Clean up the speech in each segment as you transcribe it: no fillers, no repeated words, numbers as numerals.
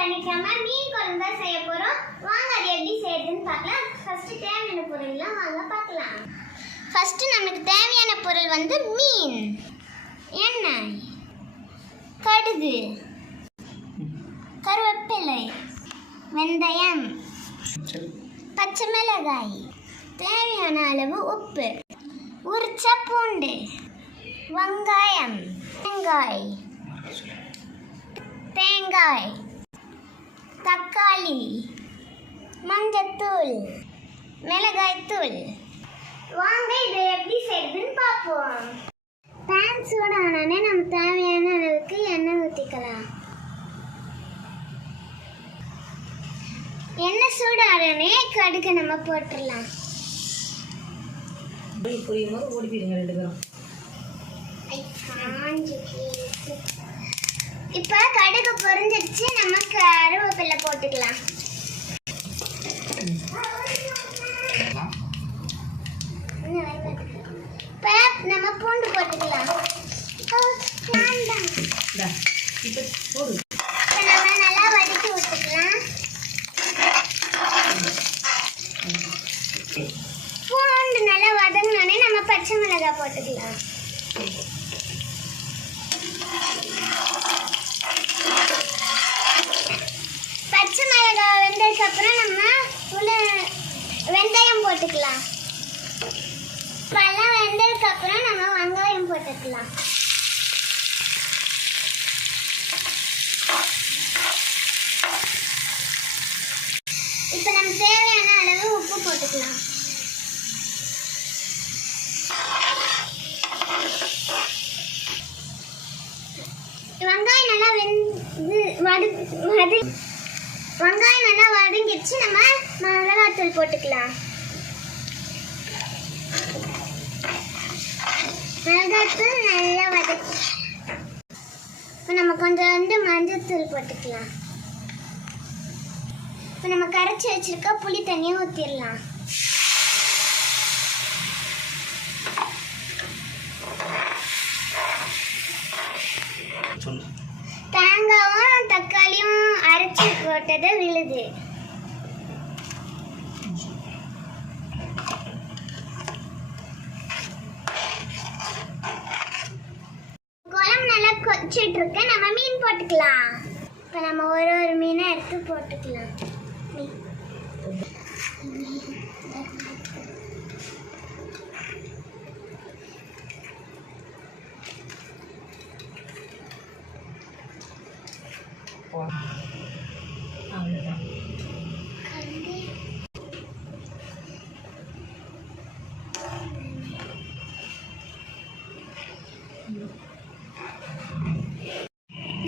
பண்ணிக்காம மீன் குழம்பு தான் செய்ய போறோம். வாங்க அது எப்படி செய்யறதுன்னு பார்க்கலாம். ஃபர்ஸ்ட் தேவையான பொருள்லாம் வாங்க பார்க்கலாம். ஃபர்ஸ்ட் நமக்கு தேவையான பொருள் வந்து மீன், எண்ணெய், கடுகு, கருவேப்பிலை, வெந்தயம், பச்சை மிளகாய், தேவையான அளவு உப்பு, உரிச்ச பூண்டு, வெங்காயம், தேங்காய், தக்காளி, மஞ்சத்தூள், மிளகாய்த்தூள். வாங்க இதை எப்படி செய்யறதுன்னு பார்ப்போம். பேன் சூடானே நம்ம தேவையான அளவுக்கு எண்ணெய் ஊற்றிக்கலாம். எண்ணெய் சூடானே கடுகு நம்ம போட்டுடலாம். இப்ப கடுகு பொரிஞ்சிடுச்சு, நம்ம கருவேப்பிலை போட்டுக்கலாம். இப்ப நம்ம பூண்டு போட்டுக்கலாம். நம்ம நல்லா வதக்கி விட்டுக்கலாம். பூண்டு நல்லா வதங்கினோடனே நம்ம பச்சை மிளகாய் போட்டுக்கலாம். பச்சை மிளகாய் வெந்ததுக்கு அப்புறம் நம்ம வெந்தயம் போட்டுக்கலாம். பழம் வெந்ததுக்கு அப்புறம் நம்ம வெங்காயம் போட்டுக்கலாம். இப்போ நம்ம தேவையான அளவு உப்பு போட்டுக்கலாம். வெங்காயம் நல்லா வதங்கிடுச்சு, நம்ம மிளகாத்தூள் போட்டுக்கலாம். மிளகாத்தூள் நல்லா வதக்கி இப்போ நம்ம கொஞ்சம் மஞ்சத்தூள் போட்டுக்கலாம். இப்போ நம்ம கரைச்சி வச்சிருக்க புளி தண்ணியை ஊற்றிடலாம். தேங்காயும் தக்காளியும் அரைச்சி போட்டது விழுது. குழம்பு நல்லா கொதிச்சிட்டு இருக்கு, நம்ம மீன் போட்டுக்கலாம். இப்போ நம்ம ஒரு மீனை எடுத்து போட்டுக்கலாம்.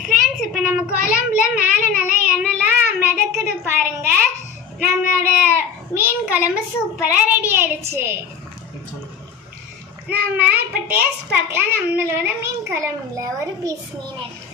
ஃப்ரெண்ட்ஸ், இப்போ நம்ம குழம்புல மேலே நல்லா எண்ணெய்லாம் மிதக்குது பாருங்க. நம்மளோட மீன் குழம்பு சூப்பராக ரெடி ஆயிடுச்சு. நம்ம இப்போ டேஸ்ட் பார்க்கலாம். நம்மளோட மீன் குழம்புல ஒரு பீஸ் மீன் எடுத்து